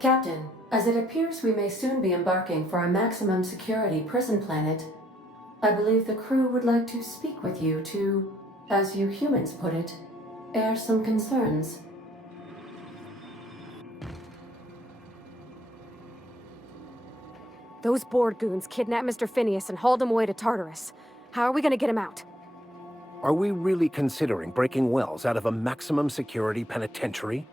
Captain, as it appears we may soon be embarking for a maximum security prison planet, I believe the crew would like to speak with you to, as you humans put it, air some concerns. Those Borg goons kidnapped Mr. Phineas and hauled him away to Tartarus. How are we gonna get him out? Are we really considering breaking Wells out of a maximum security penitentiary?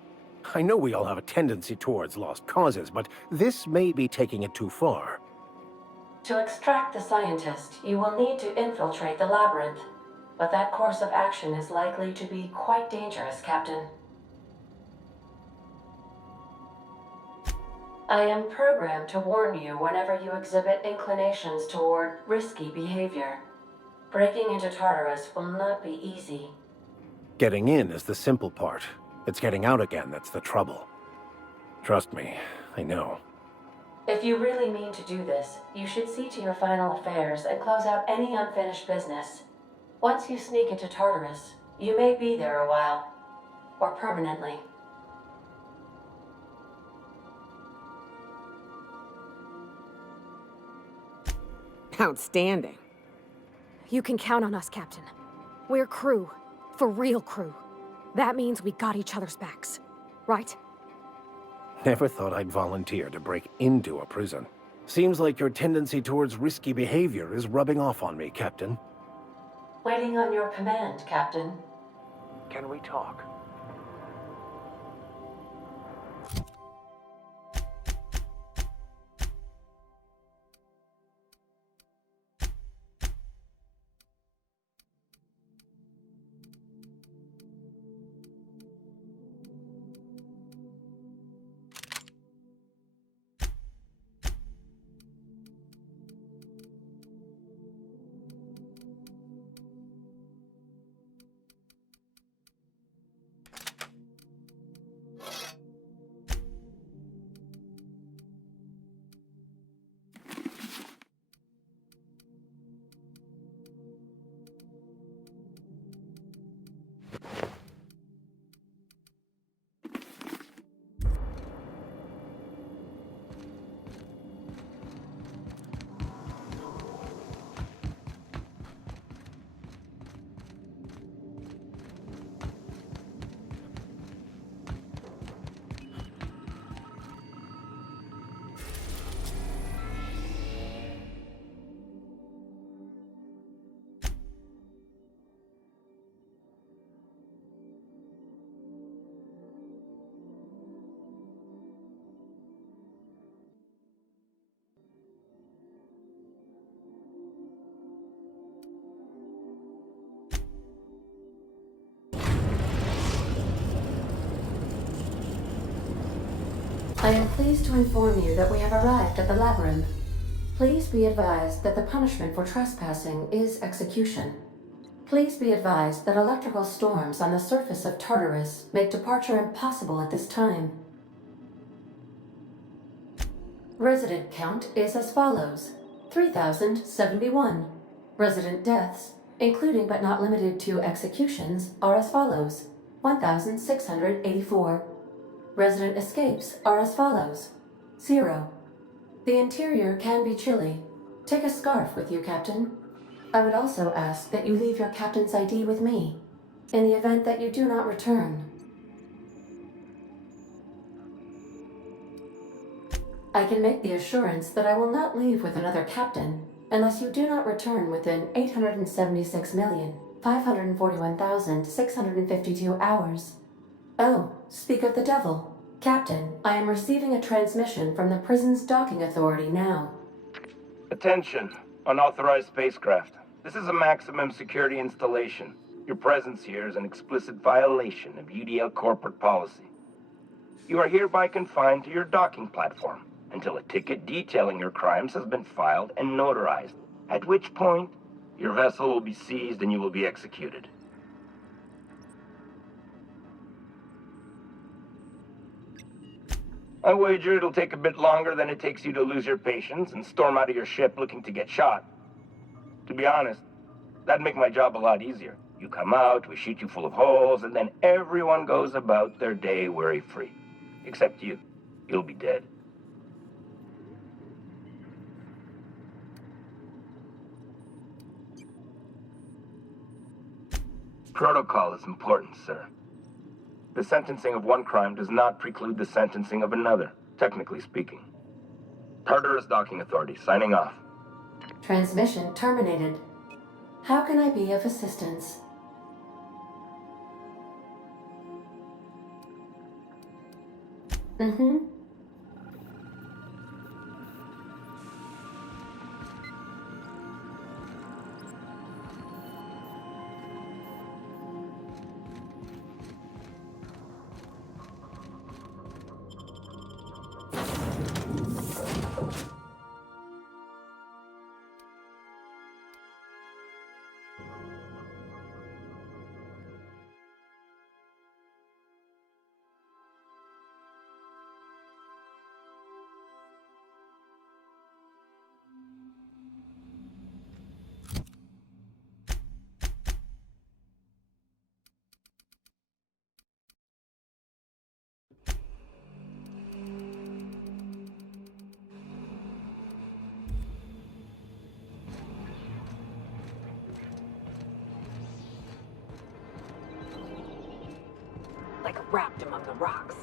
I know we all have a tendency towards lost causes, but this may be taking it too far. To extract the scientist, you will need to infiltrate the labyrinth. But that course of action is likely to be quite dangerous, Captain. I am programmed to warn you whenever you exhibit inclinations toward risky behavior. Breaking into Tartarus will not be easy. Getting in is the simple part. It's getting out again that's the trouble. Trust me, I know. If you really mean to do this, you should see to your final affairs and close out any unfinished business. Once you sneak into Tartarus, you may be there a while. Or permanently. Outstanding. You can count on us, Captain. We're crew. For real crew. That means we got each other's backs. Right? Never thought I'd volunteer to break into a prison. Seems like your tendency towards risky behavior is rubbing off on me, Captain. Waiting on your command, Captain. Can we talk? I am pleased to inform you that we have arrived at the labyrinth. Please be advised that the punishment for trespassing is execution. Please be advised that electrical storms on the surface of Tartarus make departure impossible at this time. Resident count is as follows: 3,071. Resident deaths, including but not limited to executions, are as follows: 1,684. Resident escapes are as follows: 0. The interior can be chilly. Take a scarf with you, Captain. I would also ask that you leave your captain's ID with me, in the event that you do not return. I can make the assurance that I will not leave with another captain unless you do not return within 876,541,652 hours. Oh, speak of the devil. Captain, I am receiving a transmission from the prison's docking authority now. Attention, unauthorized spacecraft. This is a maximum security installation. Your presence here is an explicit violation of UDL corporate policy. You are hereby confined to your docking platform until a ticket detailing your crimes has been filed and notarized, at which point your vessel will be seized and you will be executed. I wager it'll take a bit longer than it takes you to lose your patience and storm out of your ship looking to get shot. To be honest, that'd make my job a lot easier. You come out, we shoot you full of holes, and then everyone goes about their day worry-free. Except you. you'll be dead. Protocol is important, sir. The sentencing of one crime does not preclude the sentencing of another, technically speaking. Tartarus Docking Authority, signing off. Transmission terminated. How can I be of assistance? Mm-hmm. Like wrapped among the rocks.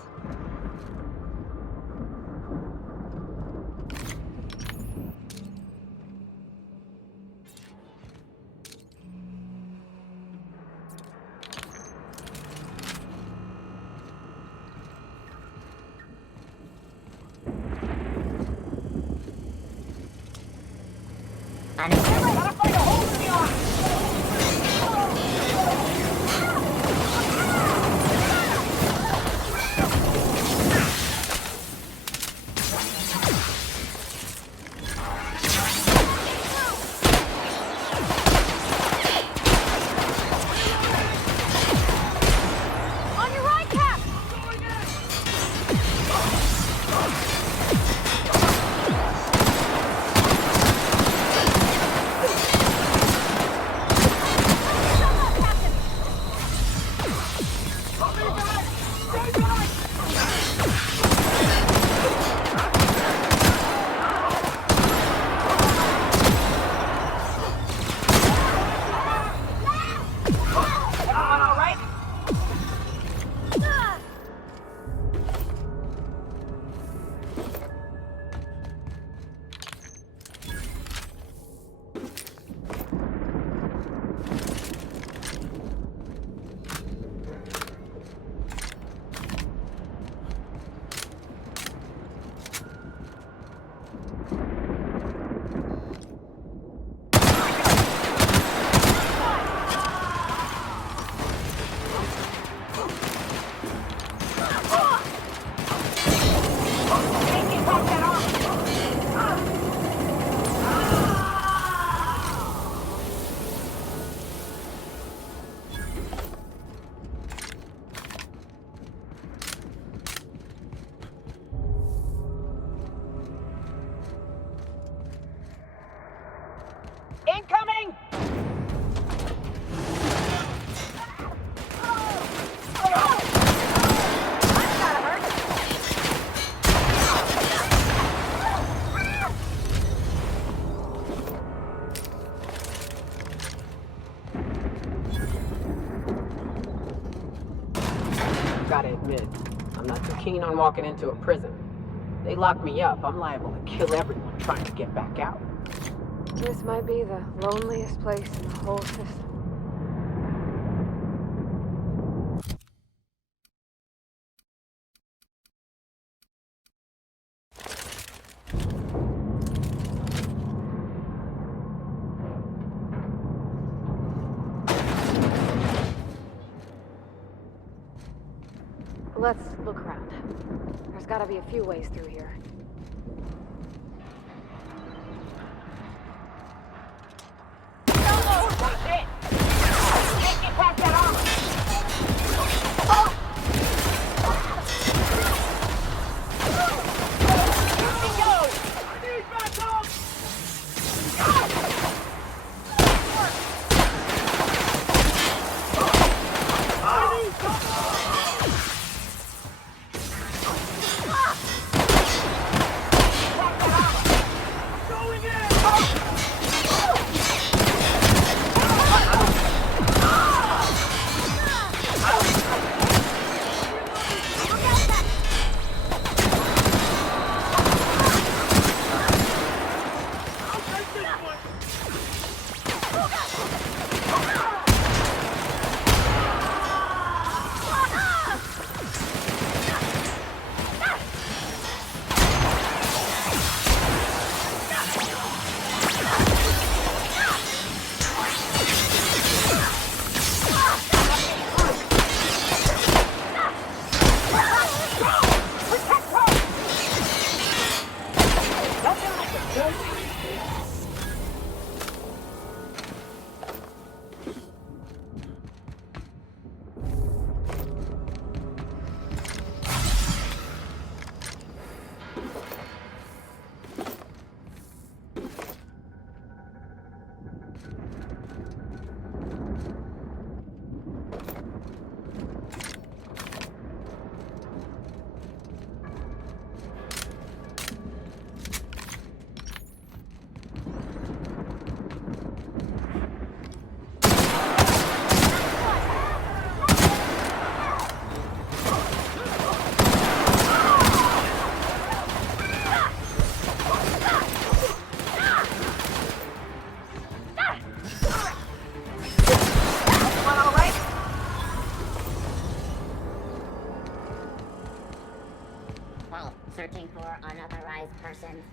Incoming! Gotta admit, I'm not too keen on walking into a prison. They lock me up, I'm liable to kill everyone trying to get back out. This might be the loneliest place in the whole system. Let's look around. There's gotta be a few ways through here. Searching for unauthorized persons.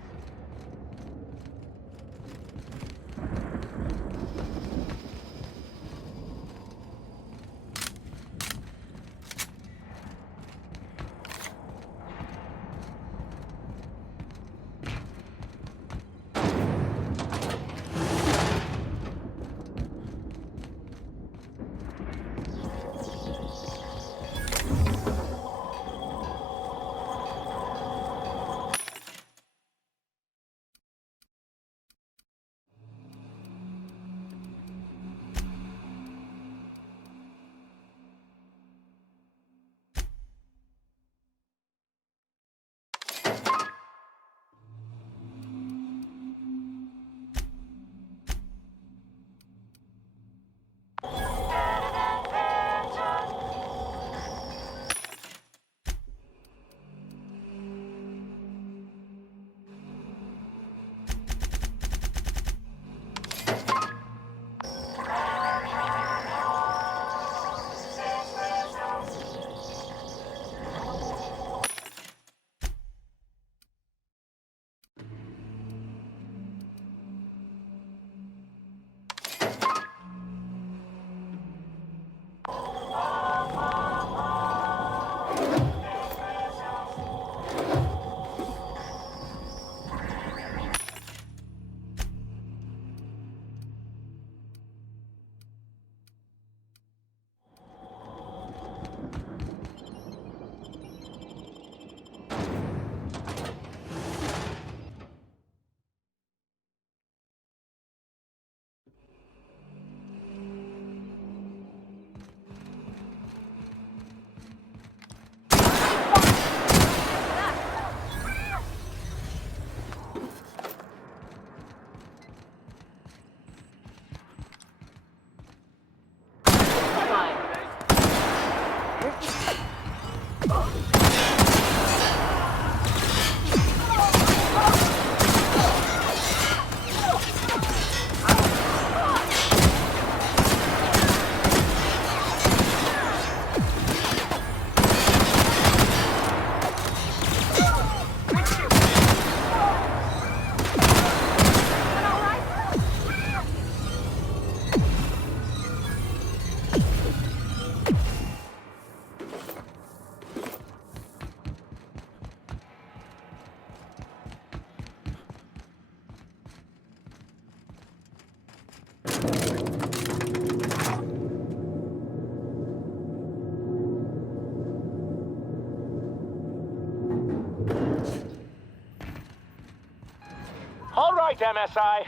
All right, MSI.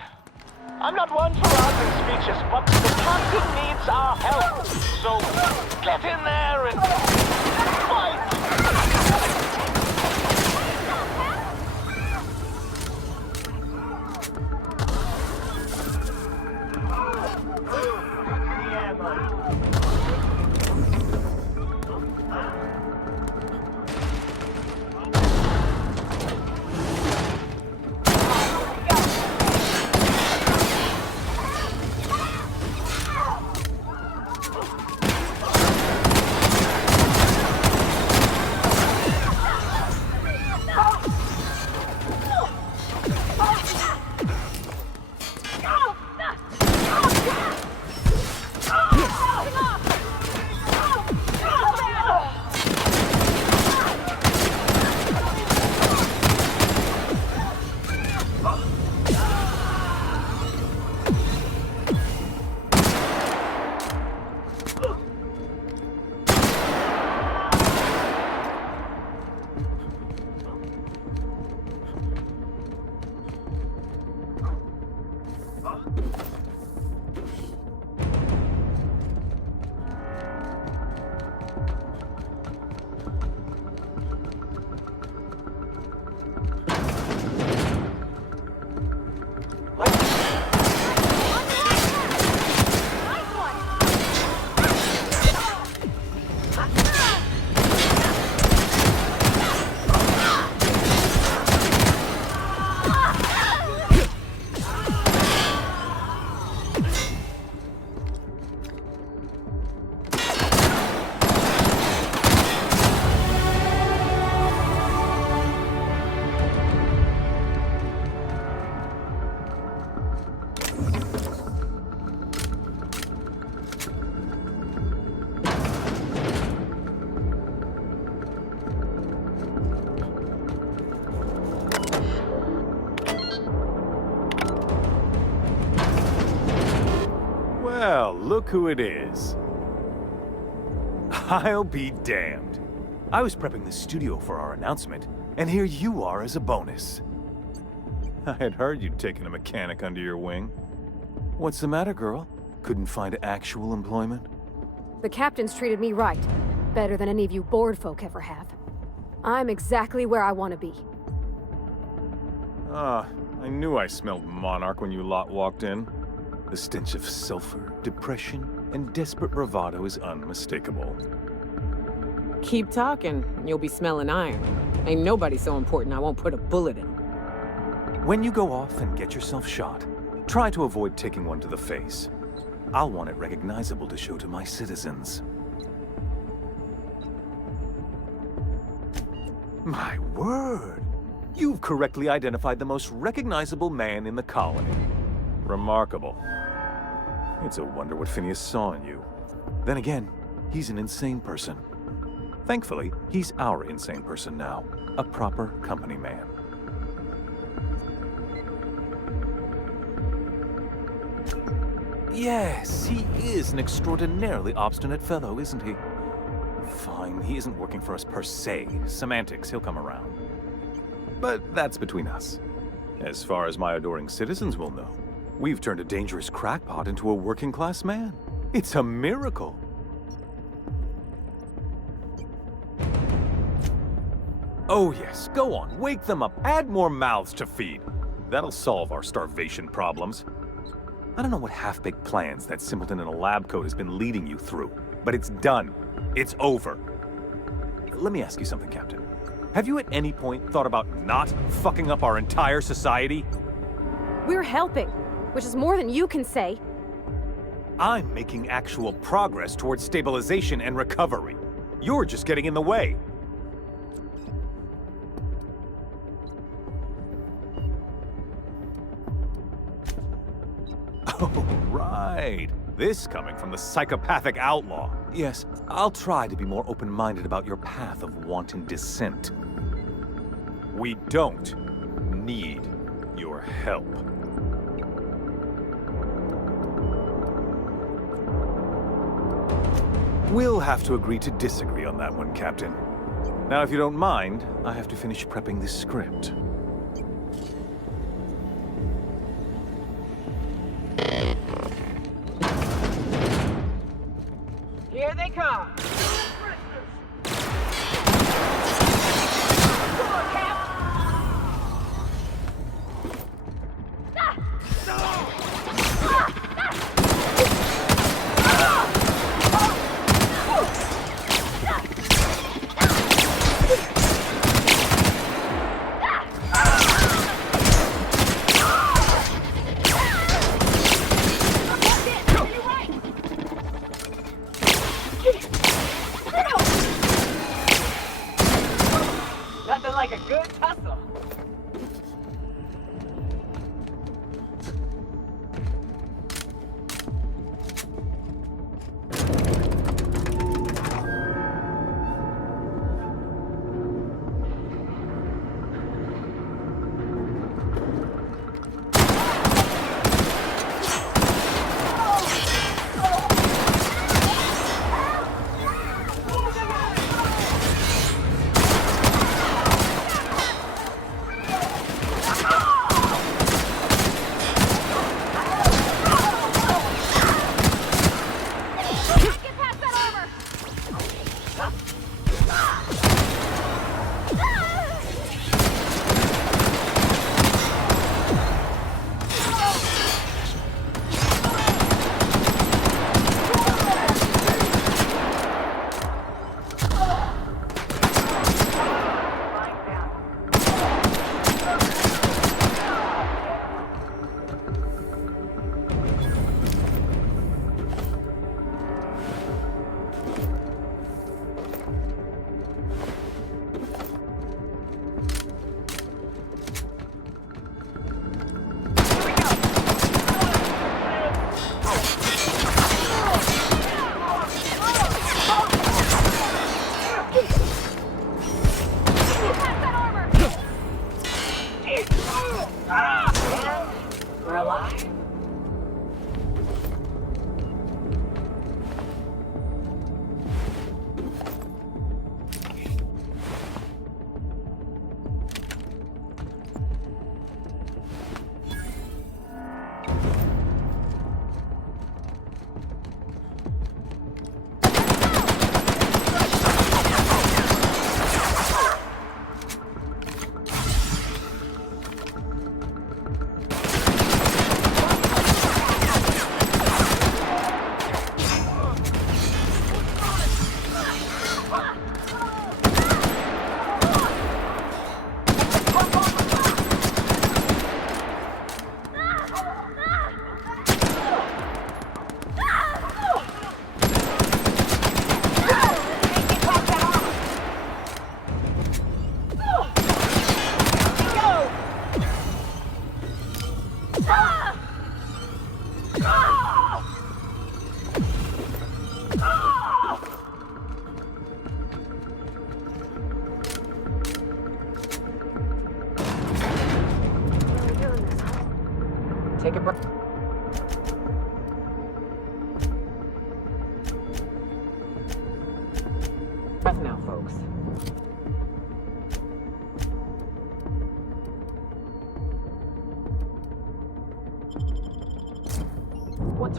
I'm not one for rousing speeches, but the captain needs our help. So get in there and fight! look who it is. I'll be damned. I was prepping the studio for our announcement, and here you are as a bonus. I had heard you'd taken a mechanic under your wing. What's the matter, girl? Couldn't find actual employment? The captain's treated me right. Better than any of you bored folk ever have. I'm exactly where I want to be. Ah, I knew I smelled Monarch when you lot walked in. The stench of sulfur, depression, and desperate bravado is unmistakable. Keep talking, and you'll be smelling iron. Ain't nobody so important I won't put a bullet in. When you go off and get yourself shot, try to avoid taking one to the face. I'll want it recognizable to show to my citizens. My word! You've correctly identified the most recognizable man in the colony. Remarkable. It's a wonder what Phineas saw in you. Then again, he's an insane person. Thankfully, he's our insane person now. A proper company man. Yes, he is an extraordinarily obstinate fellow, isn't he? Fine, he isn't working for us per se. Semantics, he'll come around. But that's between us. As far as my adoring citizens will know, we've turned a dangerous crackpot into a working-class man. It's a miracle. Oh yes, go on, wake them up, add more mouths to feed. That'll solve our starvation problems. I don't know what half-baked plans that simpleton in a lab coat has been leading you through, but it's done. It's over. Let me ask you something, Captain. Have you at any point thought about not fucking up our entire society? We're helping, which is more than you can say. I'm making actual progress towards stabilization and recovery. You're just getting in the way. Oh, right. This coming from the psychopathic outlaw. Yes, I'll try to be more open-minded about your path of wanton dissent. We don't need your help. We'll have to agree to disagree on that one, Captain. Now, if you don't mind, I have to finish prepping this script. Here they come! Nothing like a good tussle.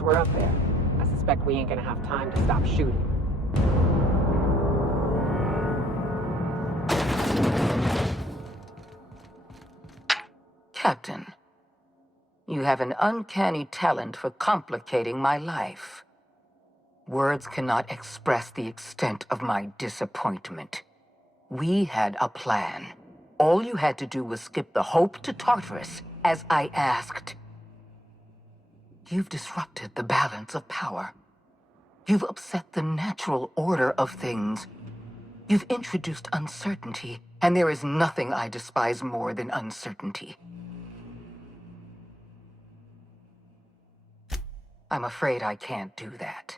we're up there. I suspect we ain't gonna have time to stop shooting. Captain, you have an uncanny talent for complicating my life. Words cannot express the extent of my disappointment. We had a plan. All you had to do was skip the Hope to Tartarus, as I asked. You've disrupted the balance of power. You've upset the natural order of things. You've introduced uncertainty, and there is nothing I despise more than uncertainty. I'm afraid I can't do that.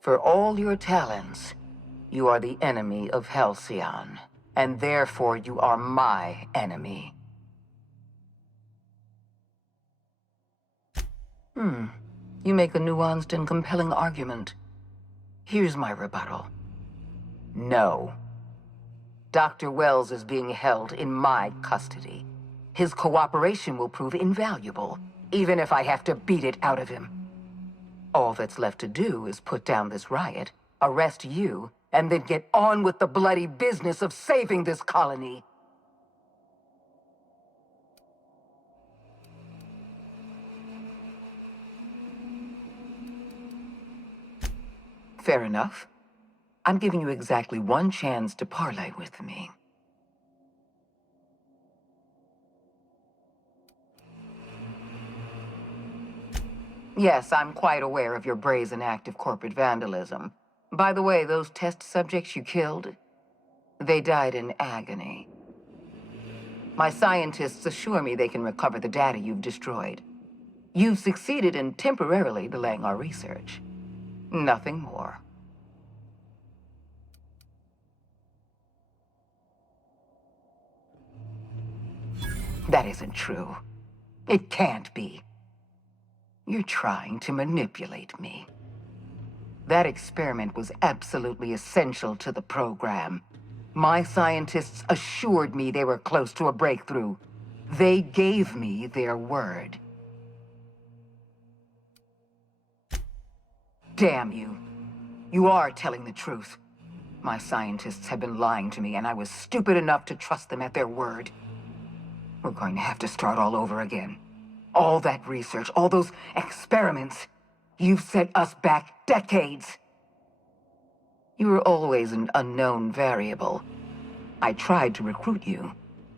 For all your talents, you are the enemy of Halcyon, and therefore you are my enemy. You make a nuanced and compelling argument. Here's my rebuttal. No. Dr. Wells is being held in my custody. His cooperation will prove invaluable, even if I have to beat it out of him. All that's left to do is put down this riot, arrest you, and then get on with the bloody business of saving this colony. Fair enough. I'm giving you exactly one chance to parley with me. Yes, I'm quite aware of your brazen act of corporate vandalism. By the way, those test subjects you killed, they died in agony. My scientists assure me they can recover the data you've destroyed. You've succeeded in temporarily delaying our research. Nothing more. That isn't true. It can't be. You're trying to manipulate me. That experiment was absolutely essential to the program. My scientists assured me they were close to a breakthrough. They gave me their word. Damn you. You are telling the truth. My scientists have been lying to me, and I was stupid enough to trust them at their word. We're going to have to start all over again. All that research, all those experiments, you've set us back decades. You were always an unknown variable. I tried to recruit you,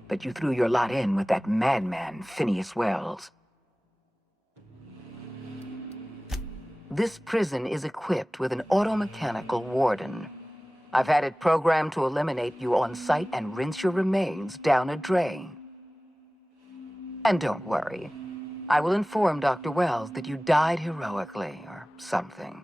but you threw your lot in with that madman, Phineas Wells. This prison is equipped with an automechanical warden. I've had it programmed to eliminate you on sight and rinse your remains down a drain. And don't worry. I will inform Dr. Wells that you died heroically, or something.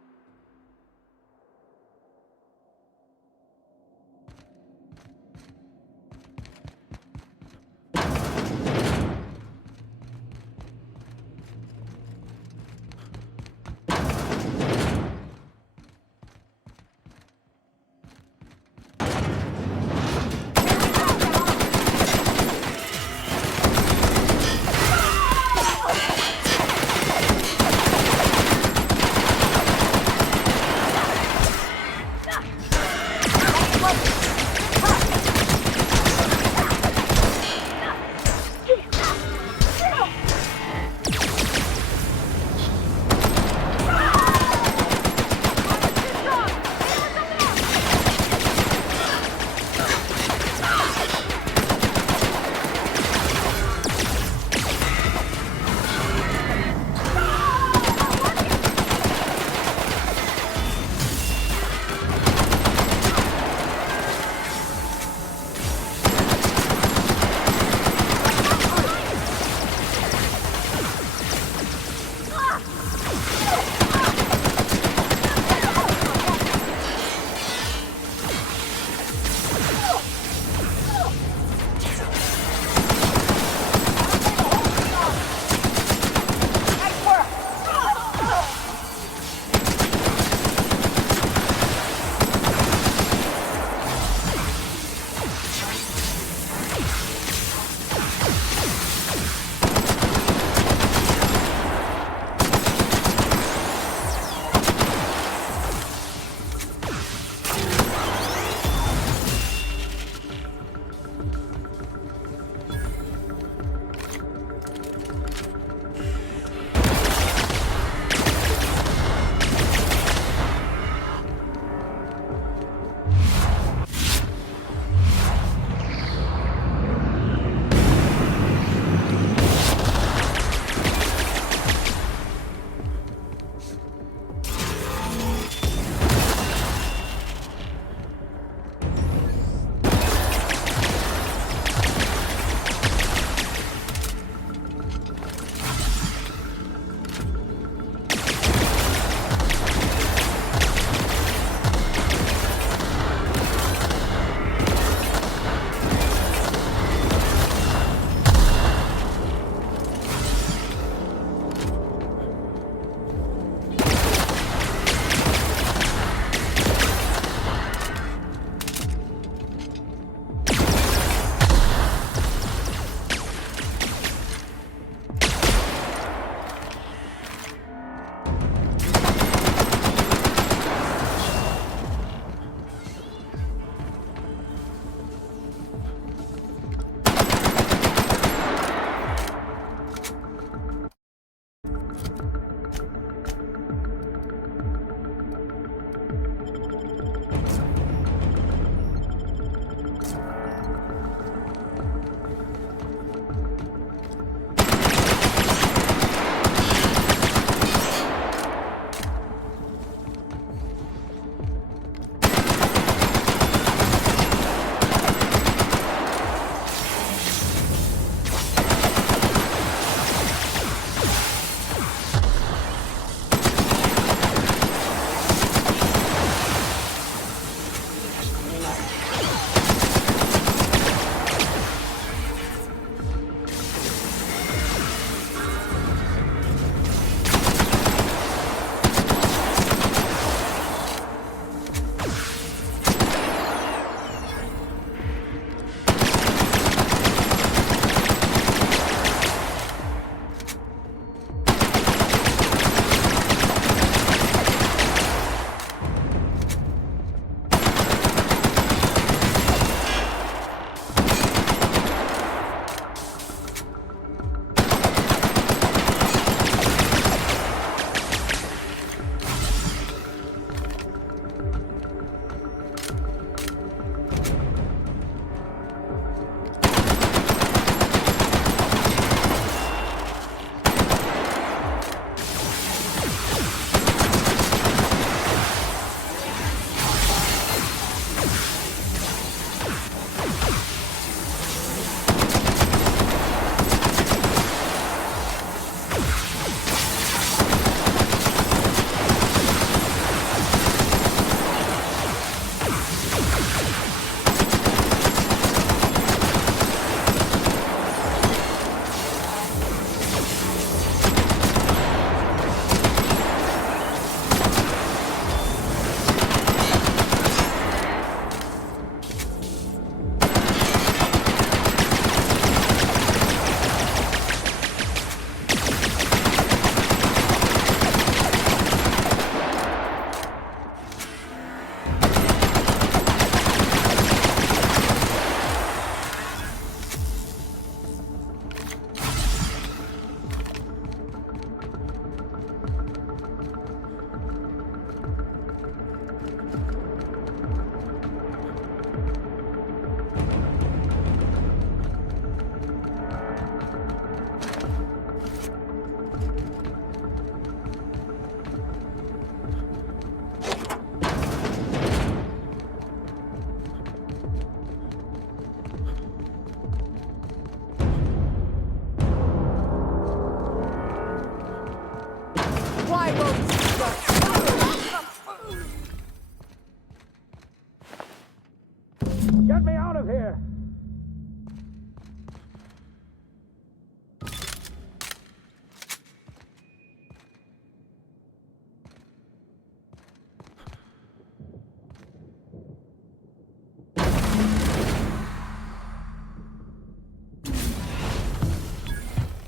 Get me out of here!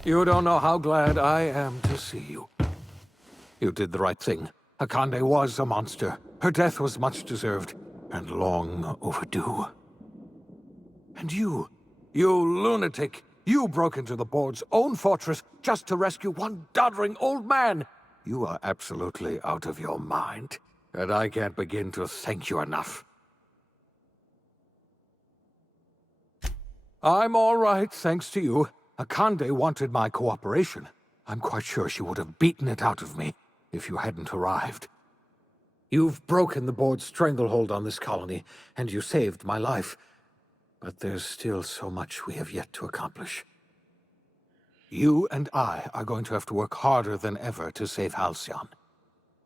You don't know how glad I am to see you. You did the right thing. Akande was a monster. Her death was much deserved, and long overdue. And you lunatic, you broke into the board's own fortress just to rescue one doddering old man. You are absolutely out of your mind, and I can't begin to thank you enough. I'm all right, thanks to you. Akande wanted my cooperation. I'm quite sure she would have beaten it out of me if you hadn't arrived. You've broken the board's stranglehold on this colony, and you saved my life. But there's still so much we have yet to accomplish. You and I are going to have to work harder than ever to save Halcyon.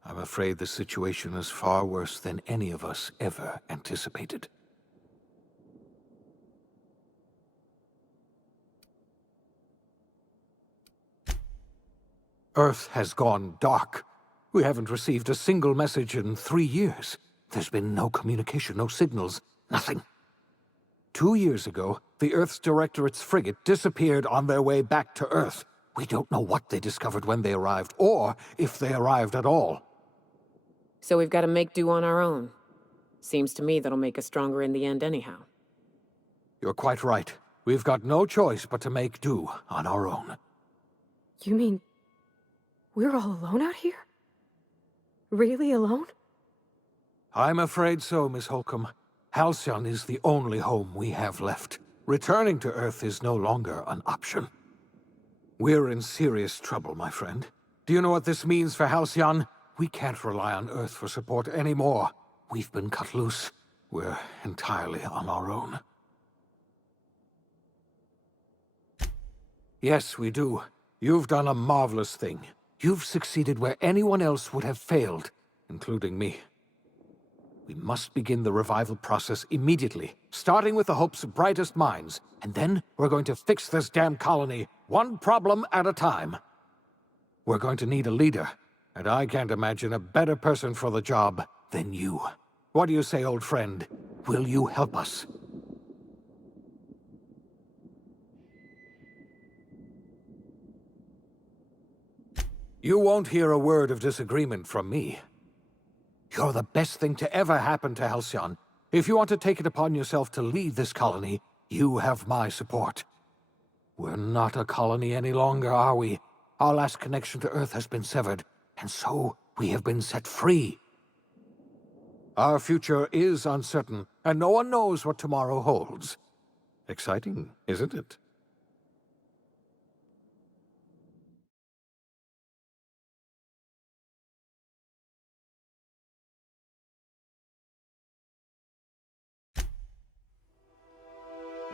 I'm afraid the situation is far worse than any of us ever anticipated. Earth has gone dark. We haven't received a single message in 3 years. There's been no communication, no signals, nothing. 2 years ago, the Earth's Directorate's frigate disappeared on their way back to Earth. We don't know what they discovered when they arrived, or if they arrived at all. So we've got to make do on our own. Seems to me that'll make us stronger in the end anyhow. You're quite right. We've got no choice but to make do on our own. You mean we're all alone out here? Really alone? I'm afraid so, Miss Holcomb. Halcyon is the only home we have left. Returning to Earth is no longer an option. We're in serious trouble, my friend. Do you know what this means for Halcyon? We can't rely on Earth for support anymore. We've been cut loose. We're entirely on our own. Yes, we do. You've done a marvelous thing. You've succeeded where anyone else would have failed, including me. We must begin the revival process immediately, starting with the Hope's brightest minds, and then we're going to fix this damn colony, one problem at a time. We're going to need a leader, and I can't imagine a better person for the job than you. What do you say, old friend? Will you help us? You won't hear a word of disagreement from me. You're the best thing to ever happen to Halcyon. If you want to take it upon yourself to lead this colony, you have my support. We're not a colony any longer, are we? Our last connection to Earth has been severed, and so we have been set free. Our future is uncertain, and no one knows what tomorrow holds. Exciting, isn't it?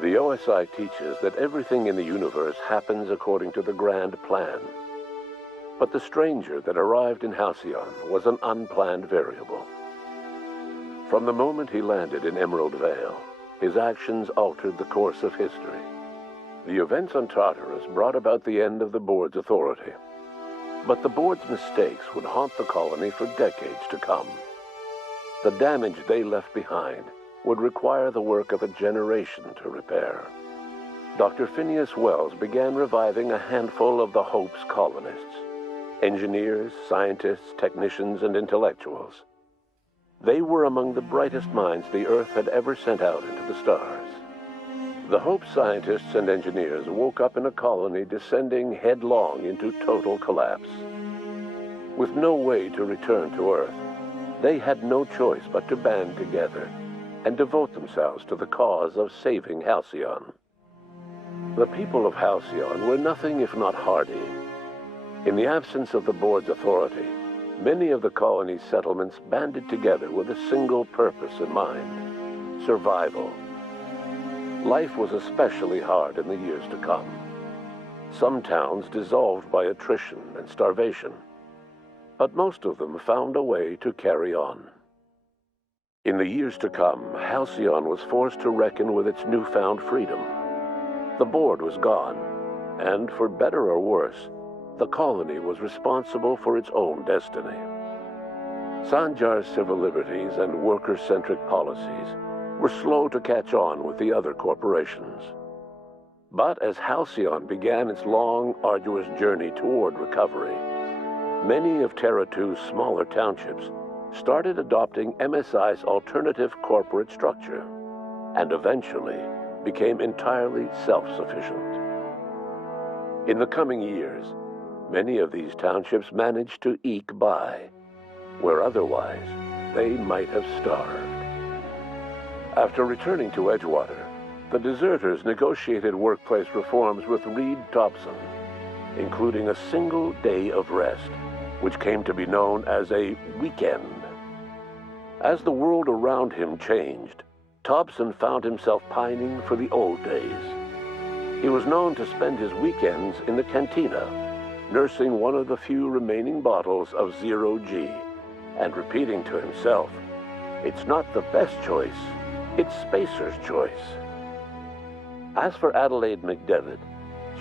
The OSI teaches that everything in the universe happens according to the grand plan. But the stranger that arrived in Halcyon was an unplanned variable. From the moment he landed in Emerald Vale, his actions altered the course of history. The events on Tartarus brought about the end of the board's authority. But the board's mistakes would haunt the colony for decades to come. The damage they left behind would require the work of a generation to repair. Dr. Phineas Wells began reviving a handful of the Hope's colonists. Engineers, scientists, technicians, and intellectuals. They were among the brightest minds the Earth had ever sent out into the stars. The Hope scientists and engineers woke up in a colony descending headlong into total collapse. With no way to return to Earth, they had no choice but to band together and devote themselves to the cause of saving Halcyon. The people of Halcyon were nothing if not hardy. In the absence of the board's authority, many of the colony's settlements banded together with a single purpose in mind: survival. Life was especially hard in the years to come. Some towns dissolved by attrition and starvation, but most of them found a way to carry on. In the years to come, Halcyon was forced to reckon with its newfound freedom. The board was gone, and for better or worse, the colony was responsible for its own destiny. Sanjar's civil liberties and worker-centric policies were slow to catch on with the other corporations. But as Halcyon began its long, arduous journey toward recovery, many of Terra 2's smaller townships started adopting MSI's alternative corporate structure, and eventually became entirely self-sufficient. In the coming years, many of these townships managed to eke by, where otherwise they might have starved. After returning to Edgewater, the deserters negotiated workplace reforms with Reed Thompson, including a single day of rest, which came to be known as a weekend. As the world around him changed, Thompson found himself pining for the old days. He was known to spend his weekends in the cantina, nursing one of the few remaining bottles of Zero G, and repeating to himself, "It's not the best choice, it's Spacer's choice." As for Adelaide McDevitt,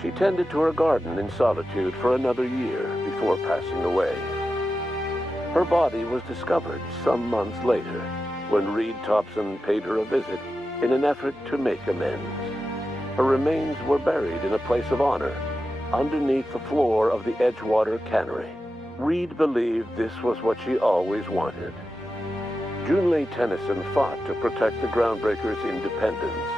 she tended to her garden in solitude for another year before passing away. Her body was discovered some months later when Reed Thompson paid her a visit in an effort to make amends. Her remains were buried in a place of honor underneath the floor of the Edgewater Cannery. Reed believed this was what she always wanted. Junlei Tennyson fought to protect the Groundbreakers' independence.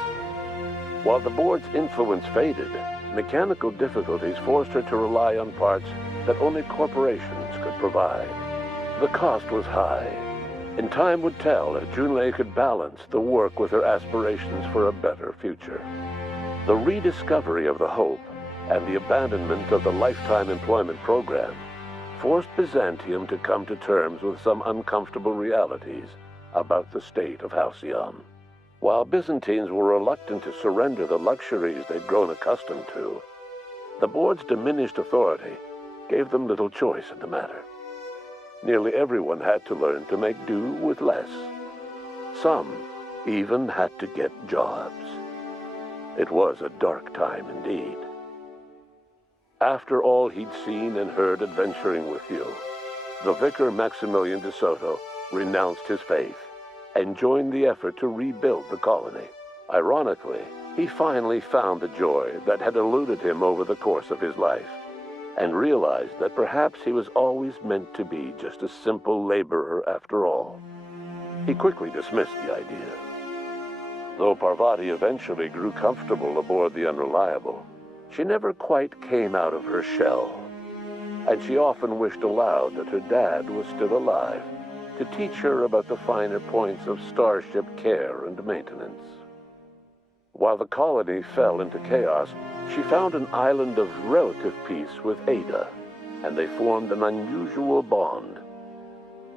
While the board's influence faded, mechanical difficulties forced her to rely on parts that only corporations could provide. The cost was high, and time would tell if Junlei could balance the work with her aspirations for a better future. The rediscovery of the Hope and the abandonment of the lifetime employment program forced Byzantium to come to terms with some uncomfortable realities about the state of Halcyon. While Byzantines were reluctant to surrender the luxuries they'd grown accustomed to, the board's diminished authority gave them little choice in the matter. Nearly everyone had to learn to make do with less. Some even had to get jobs. It was a dark time indeed. After all he'd seen and heard adventuring with you, the vicar Maximilian de Soto renounced his faith and joined the effort to rebuild the colony. Ironically, he finally found the joy that had eluded him over the course of his life, and realized that perhaps he was always meant to be just a simple laborer after all. He quickly dismissed the idea. Though Parvati eventually grew comfortable aboard the Unreliable, she never quite came out of her shell, and she often wished aloud that her dad was still alive to teach her about the finer points of starship care and maintenance. While the colony fell into chaos, she found an island of relative peace with Ada, and they formed an unusual bond.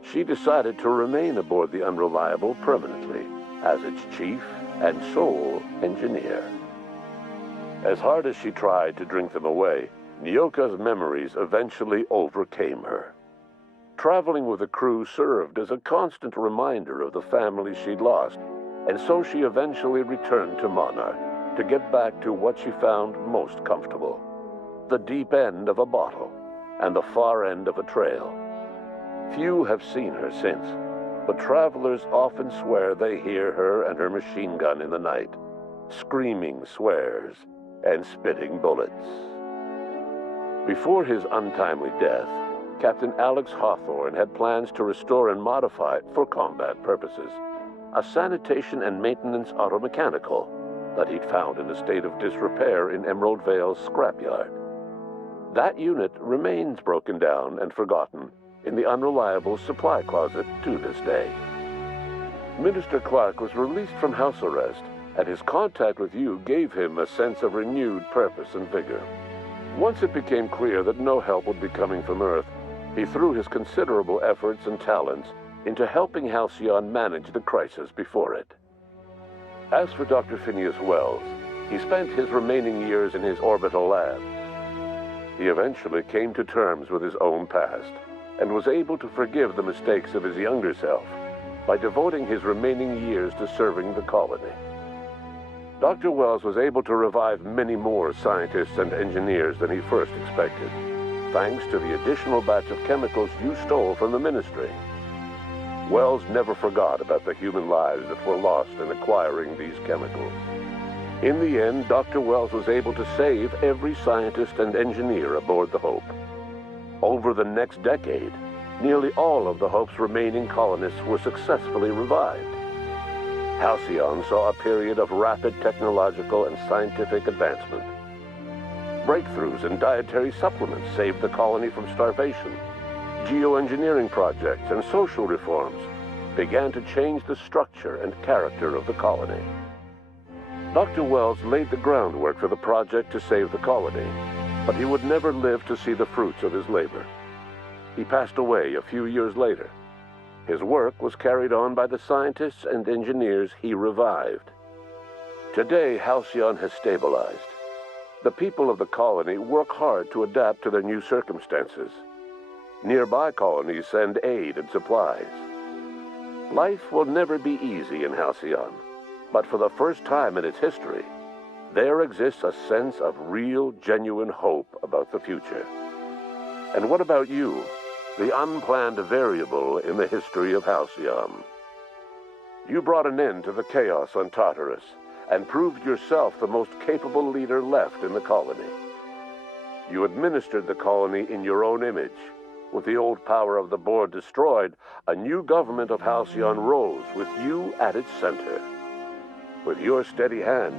She decided to remain aboard the Unreliable permanently as its chief and sole engineer. As hard as she tried to drink them away, Nyoka's memories eventually overcame her. Traveling with the crew served as a constant reminder of the family she'd lost, and so she eventually returned to Monarch to get back to what she found most comfortable: the deep end of a bottle and the far end of a trail. Few have seen her since, but travelers often swear they hear her and her machine gun in the night, screaming swears and spitting bullets. Before his untimely death, Captain Alex Hawthorne had plans to restore and modify, for combat purposes, a sanitation and maintenance automechanical that he'd found in a state of disrepair in Emerald Vale's scrapyard. That unit remains broken down and forgotten in the Unreliable supply closet to this day. Minister Clark was released from house arrest, and his contact with you gave him a sense of renewed purpose and vigor. Once it became clear that no help would be coming from Earth, he threw his considerable efforts and talents into helping Halcyon manage the crisis before it. As for Dr. Phineas Wells, he spent his remaining years in his orbital lab. He eventually came to terms with his own past, and was able to forgive the mistakes of his younger self, by devoting his remaining years to serving the colony. Dr. Wells was able to revive many more scientists and engineers than he first expected, thanks to the additional batch of chemicals you stole from the Ministry. Wells never forgot about the human lives that were lost in acquiring these chemicals. In the end, Dr. Wells was able to save every scientist and engineer aboard the Hope. Over the next decade, nearly all of the Hope's remaining colonists were successfully revived. Halcyon saw a period of rapid technological and scientific advancement. Breakthroughs in dietary supplements saved the colony from starvation. Geoengineering projects and social reforms began to change the structure and character of the colony. Dr. Wells laid the groundwork for the project to save the colony, but he would never live to see the fruits of his labor. He passed away a few years later. His work was carried on by the scientists and engineers he revived. Today, Halcyon has stabilized. The people of the colony work hard to adapt to their new circumstances. Nearby colonies send aid and supplies. Life will never be easy in Halcyon, but for the first time in its history, there exists a sense of real, genuine hope about the future. And what about you, the unplanned variable in the history of Halcyon? You brought an end to the chaos on Tartarus and proved yourself the most capable leader left in the colony. You administered the colony in your own image. With the old power of the board destroyed, a new government of Halcyon rose with you at its center. With your steady hand,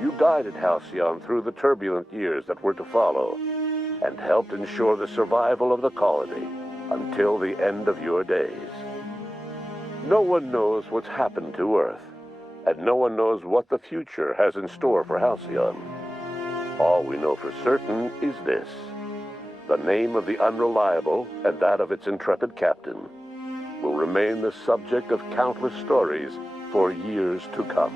you guided Halcyon through the turbulent years that were to follow, and helped ensure the survival of the colony until the end of your days. No one knows what's happened to Earth, and no one knows what the future has in store for Halcyon. All we know for certain is this: the name of the Unreliable and that of its intrepid captain will remain the subject of countless stories for years to come.